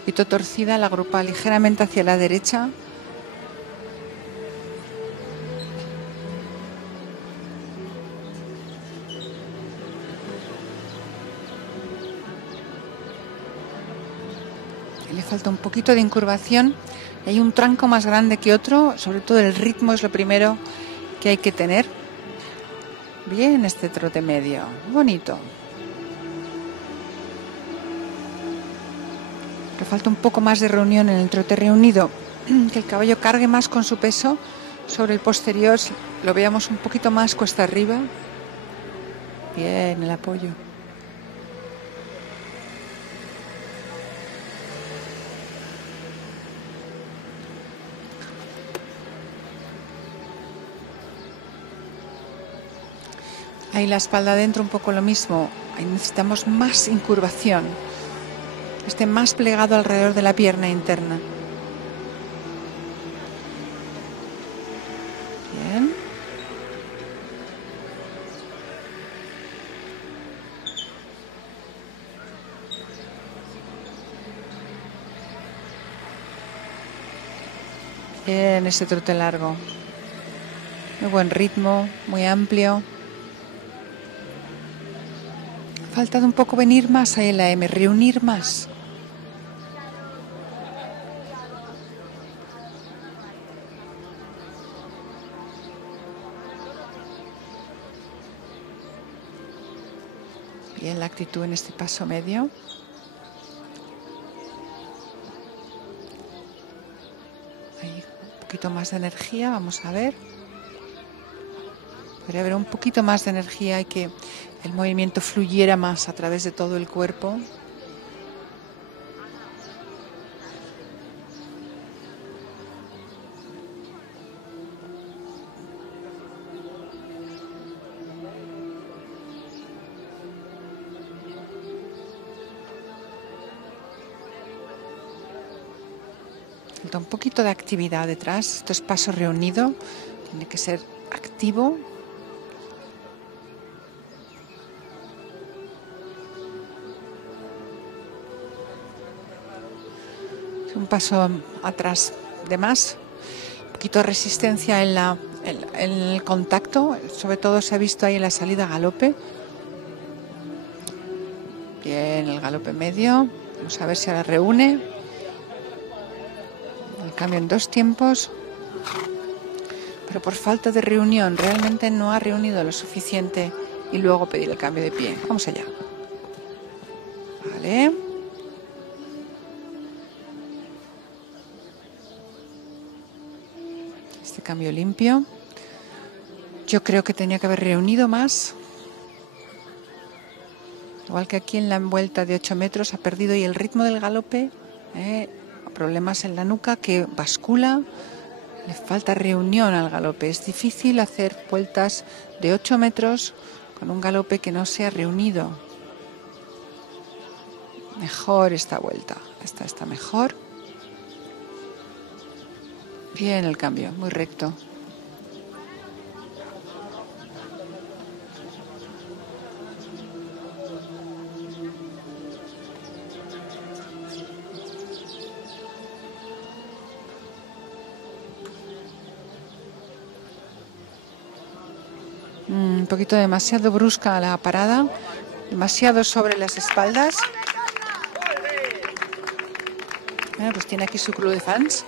poquito torcida, la agrupa ligeramente hacia la derecha. Le falta un poquito de incurvación. Hay un tranco más grande que otro, sobre todo el ritmo es lo primero que hay que tener. Bien este trote medio, bonito. Le falta un poco más de reunión en el trote reunido, que el caballo cargue más con su peso sobre el posterior, lo veamos un poquito más cuesta arriba. Bien el apoyo. Ahí la espalda adentro un poco lo mismo. Ahí necesitamos más incurvación. Esté más plegado alrededor de la pierna interna. Bien. Bien ese trote largo. Muy buen ritmo, muy amplio. Falta un poco venir más ahí en la M, reunir más. Bien la actitud en este paso medio. Ahí un poquito más de energía, vamos a ver. Podría haber un poquito más de energía y que el movimiento fluyera más a través de todo el cuerpo. Falta un poquito de actividad detrás. Esto es paso reunido. Tiene que ser activo. Un paso atrás de más. Un poquito de resistencia en el contacto. Sobre todo se ha visto ahí en la salida a galope. Bien, el galope medio. Vamos a ver si ahora reúne. El cambio en dos tiempos. Pero por falta de reunión, realmente no ha reunido lo suficiente. Y luego pedir el cambio de pie. Vamos allá. Vale. Este cambio limpio. Yo creo que tenía que haber reunido más. Igual que aquí en la vuelta de 8 metros ha perdido y el ritmo del galope. Problemas en la nuca que bascula. Le falta reunión al galope. Es difícil hacer vueltas de 8 metros con un galope que no sea reunido. Mejor esta vuelta. Esta está mejor. Bien el cambio, muy recto. Un poquito demasiado brusca la parada, demasiado sobre las espaldas. Bueno, pues tiene aquí su club de fans.